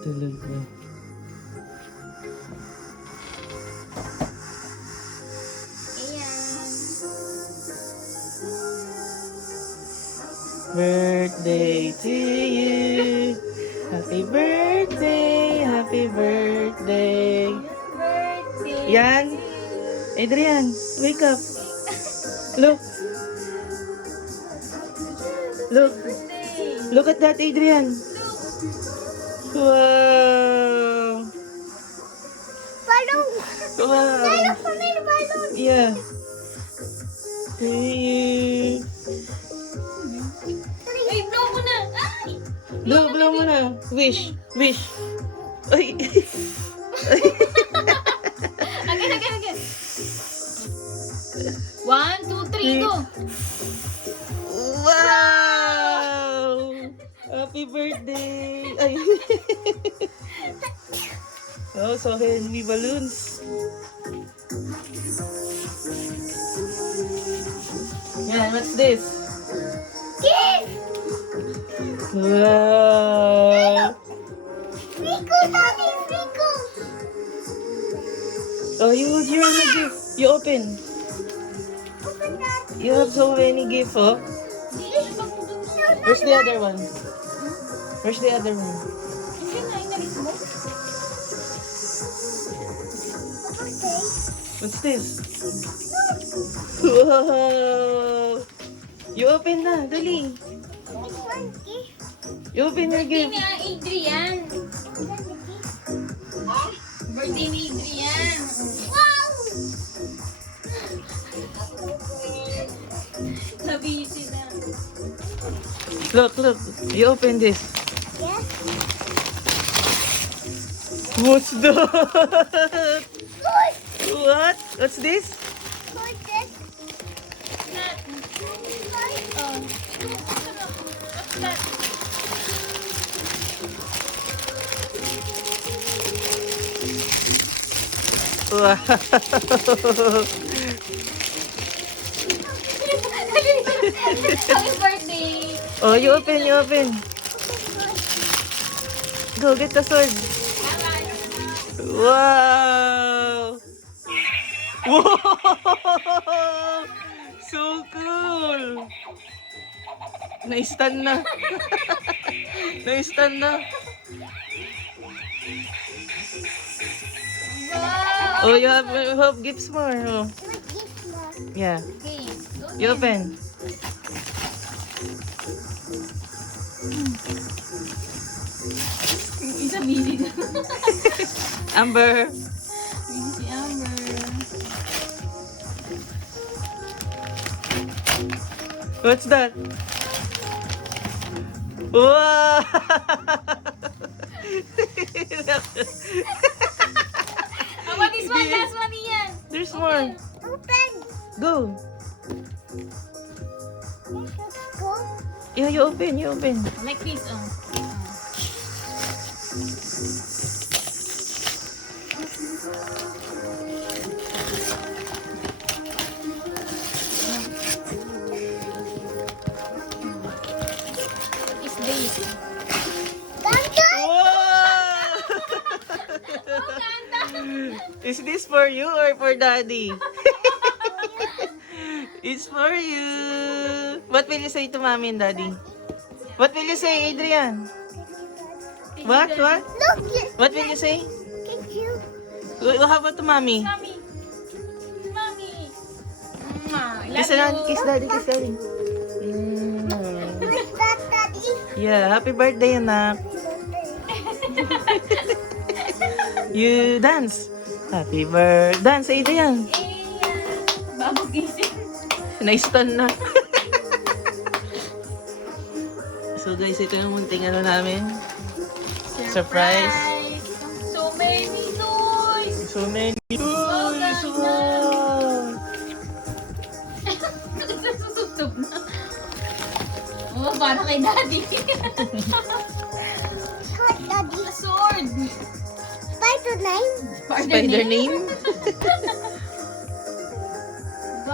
Talaga. Ayan. Birthday to you. Happy birthday. Happy birthday. Birthday. Yan. Adrian, wake up. Look. Look. Birthday. Look at that, Adrian. Wow. Balloon. Wow. May balloon. Yeah. To you. Ay, blow mo na. Ay! Blow mo na. Wish. Wish. Ay. Again. 1, 2, 3, go. Wow! Happy birthday! Ay. Oh, so many balloons. Yan, what's this? Kiss! Wow! Rico, Daddy, Rico. Oh, you're on a gift. You open. Open that. You have so many gifts, oh. Where's the other one? Where's the other one? Hindi na, inalis mo. Okay. What's this? Wow! You open na, dali. Which one, kiss? You open your Birthday gift. ni Adrian. Birthday ni Adrian. Wow! Nabisi na. Look. You open this. Yes? What's that? Good! What? What's this? Good, this. That. Oh. What's that? Wow. Happy birthday! Oh, you open. Go, get the sword. Wow! Wow! So cool! Na-stun na. Na-stun na. Wow! Oh, you have gifts more. Oh. Yeah. Okay. You open. Isa busy na. Amber. Busy si Amber. What's that? Wow! How about this one? Last one yan. There's more. Open. Go. Go. Yeah, you open. Like this, oh. What is this? Wow! Is this for you or for daddy? It's for you. What will you say to mommy and daddy? What will you say, Adrian? What? Look, What will you say? thank you. How about to mommy? Mommy. Mwah, I love Kiss you. daddy. What's that, Daddy? Yeah, happy birthday, anak. You dance. Happy birthday. Dance, Adrian. Babugising. Na-stun na. So guys, ito yung munting ano namin. Surprise. So many toys. So many toys. ganda. Wow. Nagsusubsob na. Oh, para kay Daddy. Daddy. A sword. Spider name? Spider name?